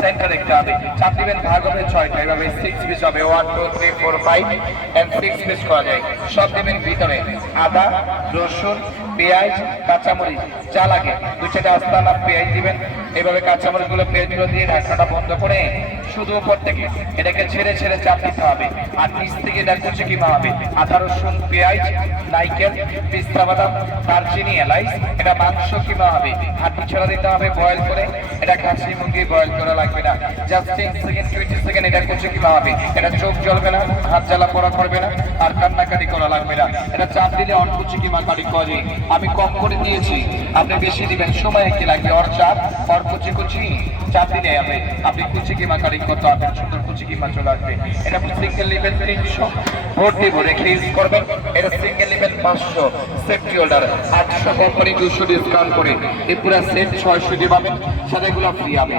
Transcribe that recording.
Centre দেখতে হবে। চাপ দিবেন ভাগ হবে 6টা, এভাবে 6 পিস হবে। 1 2 3 4 5 এন্ড 6 পিস করা যায়। সব দিবেন ভিতরে আদা, রসুন, পেঁয়াজ, কাঁচামরিচ যা লাগে 2-4টা আস্তানা পেঁয়াজ দিবেন। এভাবে কাঁচামরিচগুলো পেঁয়াজগুলো দিয়ে ঢাকনাটা বন্ধ করে শুধু উপর থেকে এটাকে ছেড়ে ছেড়ে চাপ দিতে হবে। আর নিচ থেকে এটা কুচি কিমা হবে। আদা, রসুন, পেঁয়াজ, নারকেল, পিস্তা বাদাম, দারচিনি, এলাচ, এটা মাংস কিমা হবে। হাড্ডি ছড়া দিতে হবে বয়েল করে। এটা খাসি মুরগি বয়েল করা লাগবে না, জাস্ট 10 সেকেন্ড 20 সেকেন্ড এটা কুচি কিমা হবে। এটা চোখ জ্বলবে না, হাত জ্বালা পোড়া করবে না, আর কান্নাকাটি করা লাগবে না। এটা চাপ দিলে অন কুচি কিমা কাটি করে। আমি কম করে দিয়েছি, আপনি বেশি দিবেন। সময় কি লাগবে? অর চাপ অর কুচি কুচি চাপ দিলে হবে। আপনি কুচি কিমা কাটিং করতে পারবেন, সুন্দর কুচি কিমা চলে আসবে। এটা সিঙ্গেল নেবেন 300, ভর্তি ভরে খেজ করবেন। এটা সিঙ্গেল নেবেন 500, সেফটি হোল্ডার 800 কোম্পানি 200 ডিসকাউন্ট করে এই পুরো সেট 600 দিয়ে পাবেন, সাথে এগুলো ফ্রি হবে।